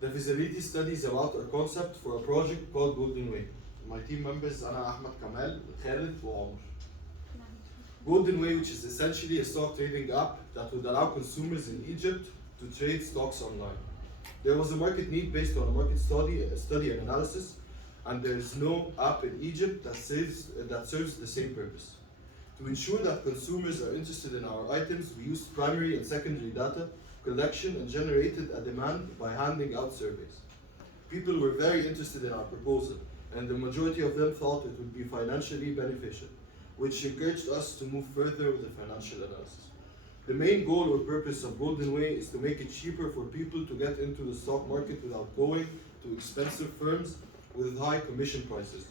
The feasibility study is about a concept for a project called Golden Way. My team members أنا أحمد كمال خالد وعمر. Golden Way, which is essentially a stock trading app that would allow consumers in Egypt to trade stocks online. There was a market need based on a market study and analysis, and there is no app in Egypt that serves the same purpose. To ensure that consumers are interested in our items, we used primary and secondary data collection and generated a demand by handing out surveys. People were very interested in our proposal, and the majority of them thought it would be financially beneficial, which encouraged us to move further with the financial analysis. The main goal or purpose of Golden Way is to make it cheaper for people to get into the stock market without going to expensive firms with high commission prices.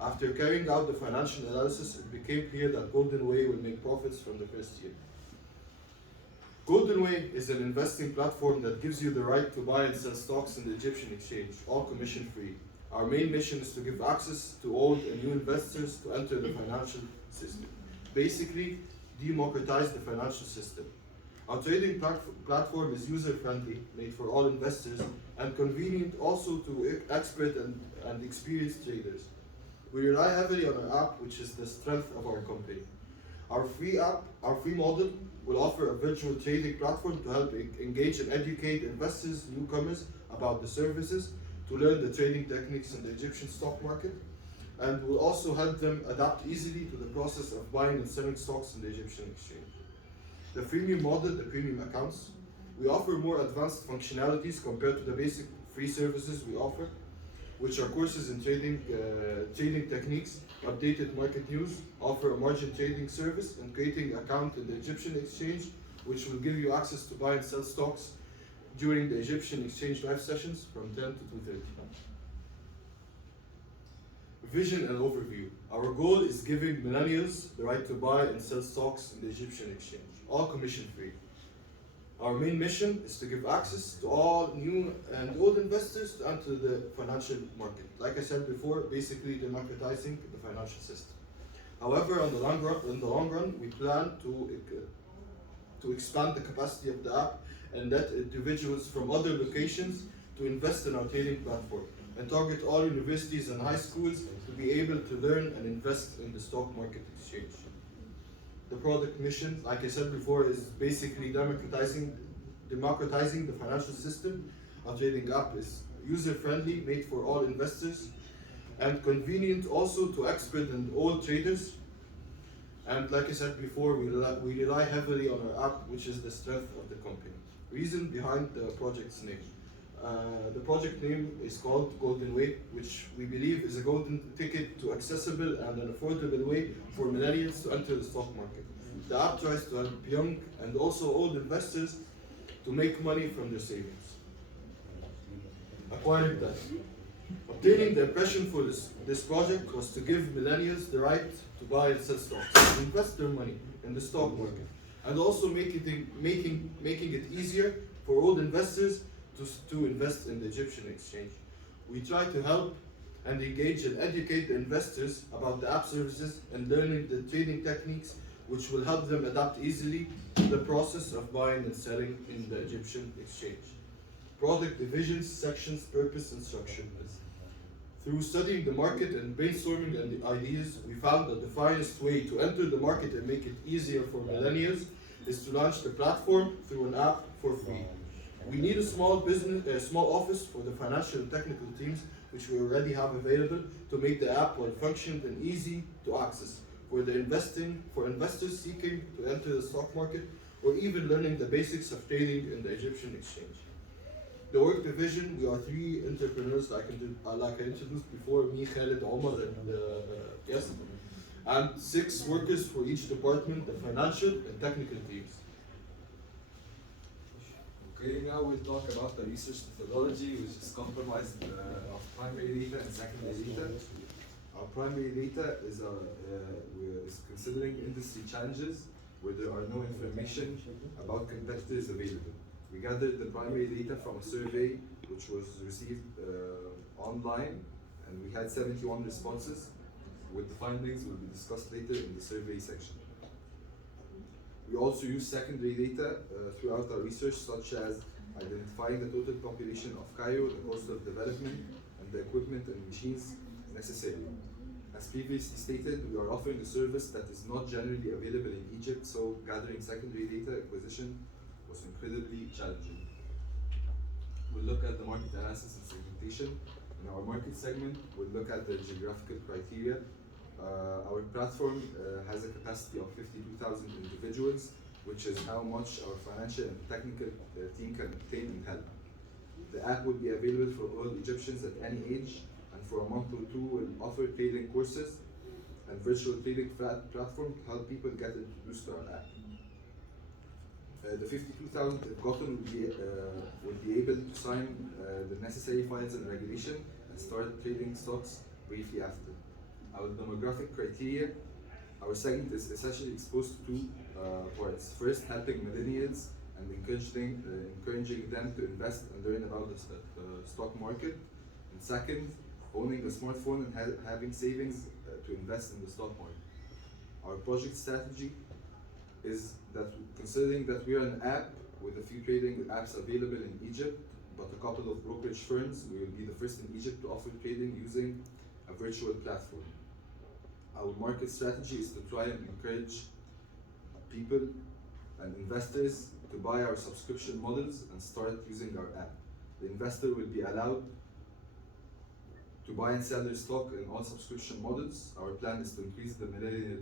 After carrying out the financial analysis, it became clear that Golden Way will make profits from the first year. Golden Way is an investing platform that gives you the right to buy and sell stocks in the Egyptian exchange, all commission free. Our main mission is to give access to old and new investors to enter the financial system. Basically, democratize the financial system. Our trading platform is user-friendly, made for all investors, and convenient also to expert and experienced traders. We rely heavily on our app, which is the strength of our company. Our free model will offer a virtual trading platform to help engage and educate investors, newcomers about the services, to learn the trading techniques in the Egyptian stock market, and will also help them adapt easily to the process of buying and selling stocks in the Egyptian exchange. The freemium model, the premium accounts, we offer more advanced functionalities compared to the basic free services we offer, which are courses in trading techniques, updated market news, offer a margin trading service, and creating an account in the Egyptian exchange, which will give you access to buy and sell stocks during the Egyptian exchange live sessions from 10 to 2:30. Vision and overview. Our goal is giving millennials the right to buy and sell stocks in the Egyptian exchange, all commission free. Our main mission is to give access to all new and old investors to enter the financial market. Like I said before, basically democratizing the financial system. However, in the long run, we plan to expand the capacity of the app and let individuals from other locations to invest in our trading platform and target all universities and high schools to be able to learn and invest in the stock market exchange. The product mission, like I said before, is basically democratizing the financial system. Our trading app is user-friendly, made for all investors, and convenient also to expert and old traders. And like I said before, we rely heavily on our app, which is the strength of the company. Reason behind the project's name. The project name is called Golden Way, which we believe is a golden ticket to accessible and an affordable way for millennials to enter the stock market. The app tries to help young and also old investors to make money from their savings. Acquiring debt. Obtaining the impression for this project was to give millennials the right to buy and sell stocks, to invest their money in the stock market, and also making it easier for old investors to invest in the Egyptian exchange. We try to help and engage and educate the investors about the app services and learning the trading techniques, which will help them adapt easily to the process of buying and selling in the Egyptian exchange. Product divisions, sections, purpose, and structure. Through studying the market and brainstorming and the ideas, we found that the finest way to enter the market and make it easier for millennials is to launch the platform through an app for free. We need a small office for the financial and technical teams, which we already have available, to make the app well functioned and easy to access for investors seeking to enter the stock market or even learning the basics of trading in the Egyptian exchange. The work division, we are 3 entrepreneurs like I introduced before, me, Khaled, Omar, and yes, and 6 workers for each department, the financial and technical teams. Okay, now we'll talk about the research methodology, which is comprised of primary data and secondary data. Our primary data is considering industry challenges where there are no information about competitors available. We gathered the primary data from a survey which was received online, and we had 71 responses, with the findings will be discussed later in the survey section. We also use secondary data throughout our research, such as identifying the total population of Cairo, the cost of development, and the equipment and machines necessary. As previously stated, we are offering a service that is not generally available in Egypt, so gathering secondary data acquisition was incredibly challenging. We'll look at the market analysis and segmentation. In our market segment, we'll look at the geographical criteria. Our platform has a capacity of 52,000 individuals, which is how much our financial and technical team can obtain and help. The app will be available for all Egyptians at any age, and for a month or two we'll offer trading courses and virtual trading platform to help people get introduced to our app. The 52,000 if gotten will be able to sign the necessary files and regulation and start trading stocks briefly after. Our demographic criteria, our segment is essentially exposed to two parts. First, helping millennials and encouraging them to invest and learn about the stock market. And second, owning a smartphone and having savings to invest in the stock market. Our project strategy is that, considering that we are an app with a few trading apps available in Egypt, but a couple of brokerage firms, we will be the first in Egypt to offer trading using a virtual platform. Our market strategy is to try and encourage people and investors to buy our subscription models and start using our app. The investor will be allowed to buy and sell their stock in all subscription models. Our plan is to increase the millennial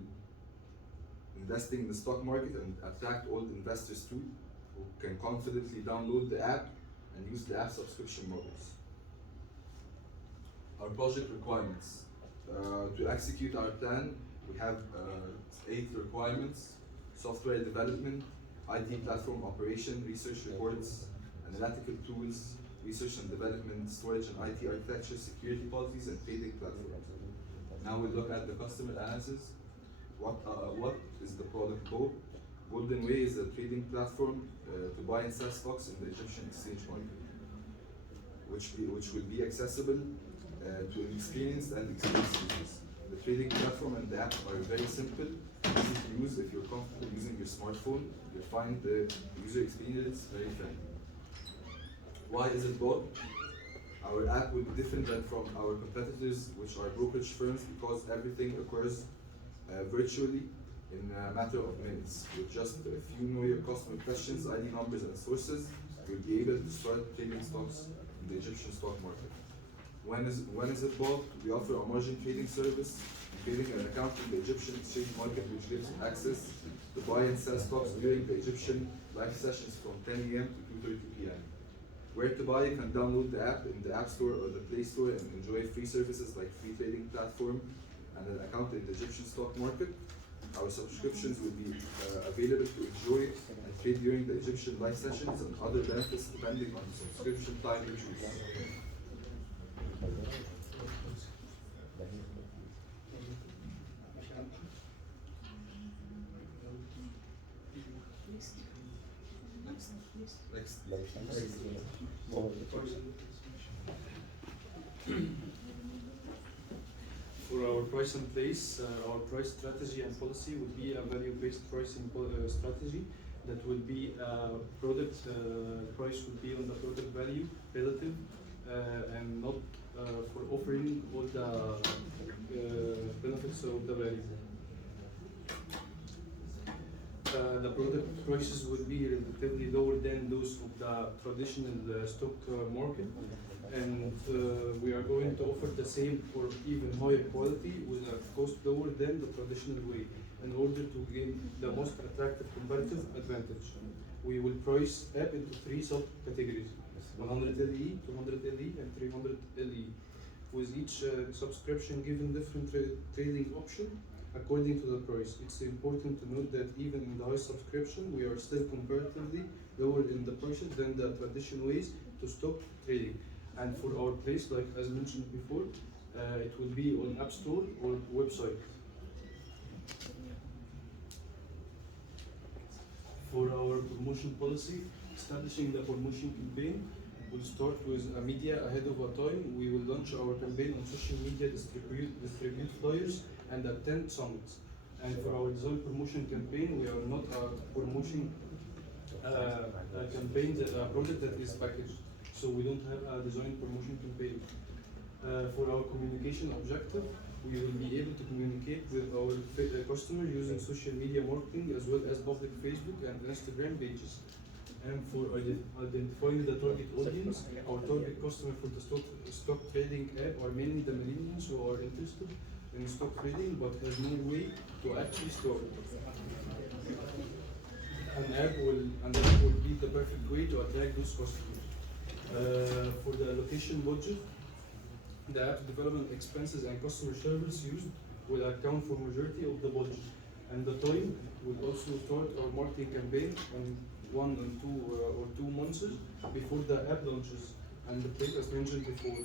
investing in the stock market and attract old investors too, who can confidently download the app and use the app subscription models. Our project requirements. To execute our plan, we have 8 requirements: software development, IT platform operation, research reports, analytical tools, research and development, storage and IT architecture, security policies, and trading platforms. Now we'll look at the customer analysis. What is the product called? Golden Way is a trading platform to buy and sell stocks in the Egyptian exchange market, which will be accessible to inexperienced and experienced users. The trading platform and the app are very simple, easy to use. If you're comfortable using your smartphone, you'll find the user experience very friendly. Why is it bought? Our app will be different than from our competitors, which are brokerage firms, because everything occurs virtually in a matter of minutes. With just a few know your customer questions, ID numbers, and sources, you'll be able to start trading stocks in the Egyptian stock market. When is it bought? We offer a margin trading service, creating an account in the Egyptian exchange market, which gives access to buy and sell stocks during the Egyptian live sessions from 10 a.m. to 2:30 p.m. Where to buy? You can download the app in the App Store or the Play Store and enjoy free services like free trading platform and an account in the Egyptian stock market. Our subscriptions will be available to enjoy and trade during the Egyptian live sessions and other benefits depending on the subscription time you choose. For our price and place, our price strategy and policy would be a value-based pricing strategy that will be product price would be on the product value relative and not for offering all the benefits of the value. The product prices would be relatively lower than those of the traditional stock market, and we are going to offer the same or even higher quality with a cost lower than the traditional way in order to gain the most attractive competitive advantage. We will price app into 3 sub-categories: 100 LE, 200 LE, and 300 LE, with each subscription given different trading option according to the price. It's important to note that even in the high subscription, we are still comparatively lower in the prices than the traditional ways to stock trading. And for our place, like as mentioned before, it will be on App Store or website. For our promotion policy, establishing the promotion campaign, we'll start with a media ahead of a time. We will launch our campaign on social media, distribute flyers, and attend summits. And for our design promotion campaign, we are not a promotion a campaign, a project that is packaged. So we don't have a design promotion campaign. For our communication objective, we will be able to communicate with our customer using social media marketing as well as public Facebook and Instagram pages. And for identifying the target audience, our target customer for the stock trading app are mainly the millennials who are interested in stock trading but has no way to actually start. An app will be the perfect way to attract those customers. For the allocation budget, the app development expenses and customer service used will account for majority of the budget. And the time will also start our marketing campaign on 1 and 2 months before the app launches, and the date as mentioned before.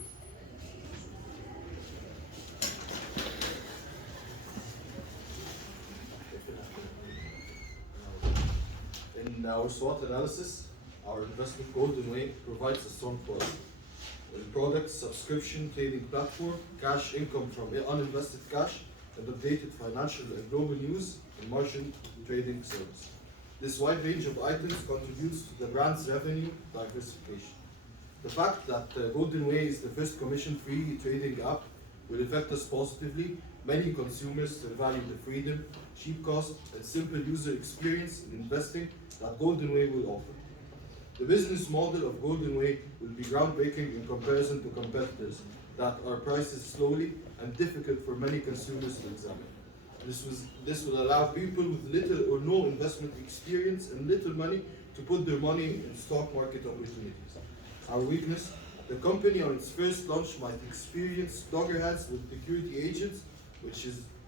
In our SWOT analysis, our investment Golden Way provides a strong product. Products, subscription, trading platform, cash income from uninvested cash, and updated financial and global news and margin trading service. This wide range of items contributes to the brand's revenue diversification. The fact that Golden Way is the first commission-free trading app will affect us positively. Many consumers will value the freedom, cheap cost, and simple user experience in investing that Golden Way will offer. The business model of Golden Way will be groundbreaking in comparison to competitors that are priced slowly and difficult for many consumers to examine. This will allow people with little or no investment experience and little money to put their money in stock market opportunities. Our weakness: the company on its first launch might experience loggerheads with security agents,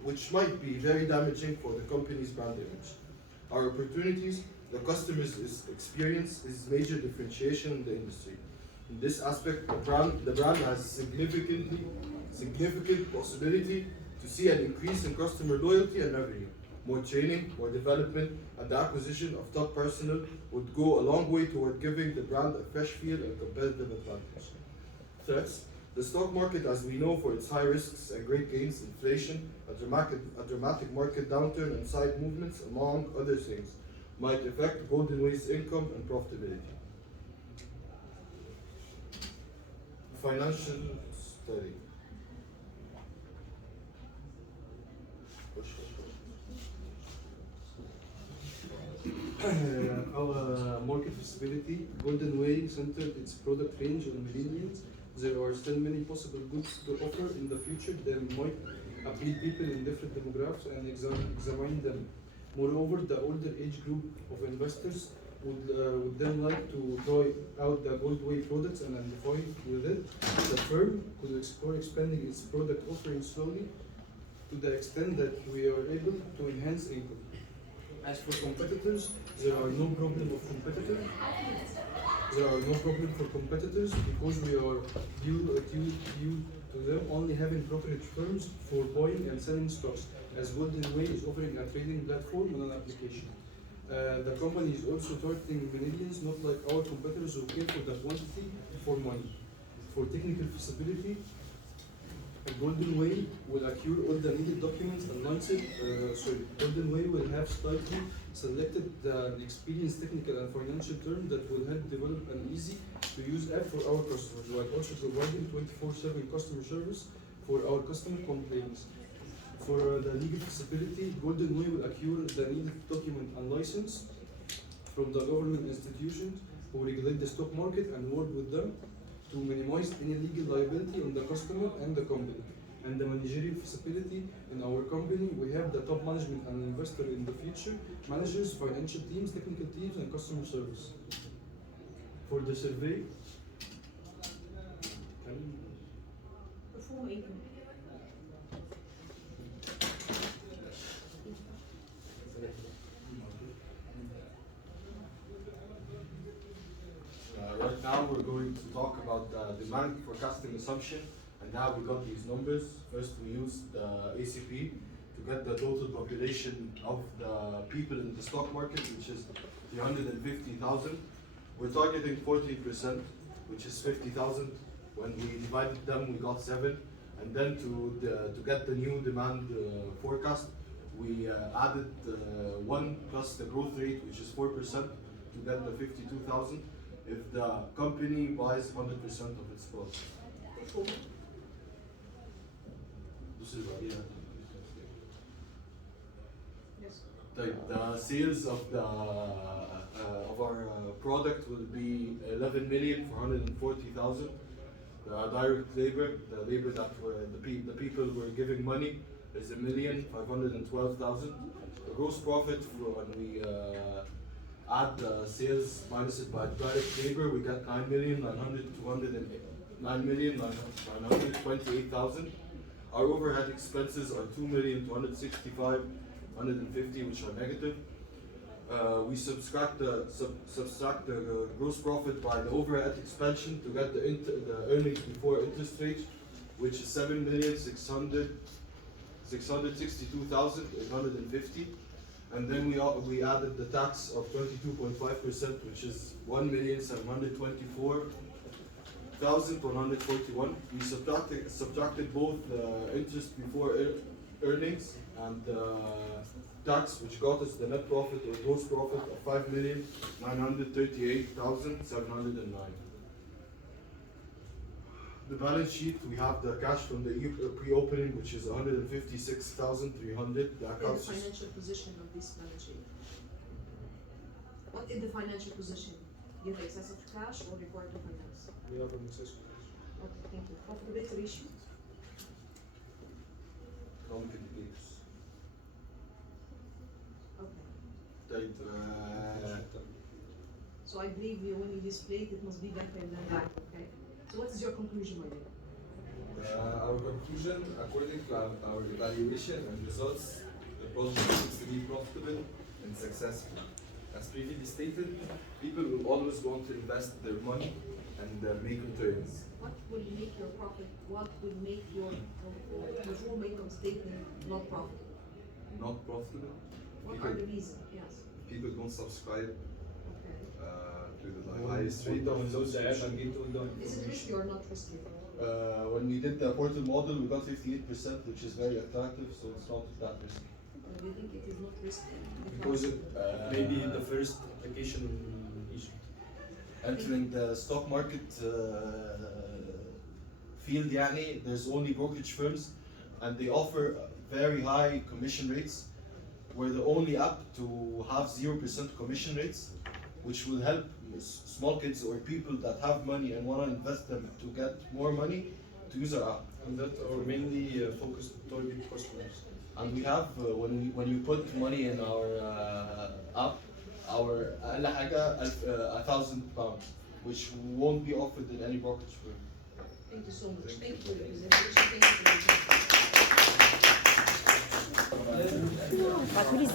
which might be very damaging for the company's brand image. Our opportunities: the customer's experience is major differentiation in the industry. In this aspect, the brand has significant possibility to see an increase in customer loyalty and revenue. More training, more development, and the acquisition of top personnel would go a long way toward giving the brand a fresh feel and competitive advantage. Threats: the stock market, as we know, for its high risks and great gains, inflation, a dramatic market downturn, and side movements, among other things, might affect Golden Way's income and profitability. Financial study. Our market visibility, Golden Way centered its product range on millennials. There are still many possible goods to offer in the future that might appeal people in different demographics and examine them. Moreover, the older age group of investors would then like to try out the Gold Way products and identify with it. The firm could explore expanding its product offering slowly to the extent that we are able to enhance income. As for competitors, there are no problem for competitors because we are due to them only having brokerage firms for buying and selling stocks, as Golden Way is offering a trading platform and an application. The company is also targeting millennials, not like our competitors who care for the quantity for money. For technical feasibility, Golden Way will acquire all the needed documents and Golden Way will have slightly selected an experienced technical and financial firm that will help develop an easy-to-use app for our customers, while also providing 24/7 customer service for our customer complaints. For the legal feasibility, Golden Way will acquire the needed document and license from the government institutions who regulate the stock market and work with them to minimize any legal liability on the customer and the company. And the managerial feasibility in our company, we have the top management and investor in the future, managers, financial teams, technical teams, and customer service. For the survey, Right now we're going to talk about the demand forecasting assumption and how we got these numbers. First we used the ACP to get the total population of the people in the stock market, which is 350,000. We're targeting 14%, which is 50,000. When we divided them, we got 7. And then to get the new demand forecast, we added 1 plus the growth rate, which is 4%. to get the 52,000 if the company buys 100% of its products. This is right, yeah. Yes. The sales of the of our product will be 11,440,000. The direct labor, the labor that the people were giving money, is 1,512,000. The gross profit when we add the sales minus it by direct labor, we get 9,928,000. Our overhead expenses are 2,265,150, which are negative. We subtract the gross profit by the overhead expansion to get the earnings before interest rate, which is 7,662,850, and then we added the tax of 22.5%, which is 1,724,141. We subtracted both the interest before earnings and tax, which got us the net profit or gross profit of 5,938,709. The balance sheet, we have the cash from the pre-opening, which is 156,300. The What is accounts the financial position of this balance sheet? What is the financial position? Do you have excess of cash or required to finance? We have an excess. Okay, thank you. Profitability ratio? economic indicators. Okay. طيب So I believe when you display it, it must be better than that, okay? So what is your conclusion, my dear? Our conclusion, according to our evaluation and results, the project seems to be profitable and successful. As previously stated, people will always want to invest their money and make returns. What will make your profit, what will make your full income statement not profitable? Not profitable. What are the reasons? Yes. People don't subscribe Okay. to the highest rate of subscription. Is it risky or not risky? when we did the portal model, we got 58%, which is very attractive, so it's not that risky. Do you think it is not risky? Because it may be the first application in Egypt. Entering the stock market field, يعني, there's only brokerage firms, and they offer very high commission rates. We're the only app to have 0% commission rates, which will help small kids or people that have money and want to invest them to get more money to use our app. And that are mainly focused target customers. And we have when you put money in our app, our أقل حاجة £1,000, which won't be offered in any brokerage firm. Thank you so much. Thank you for your presentation. Thank you for your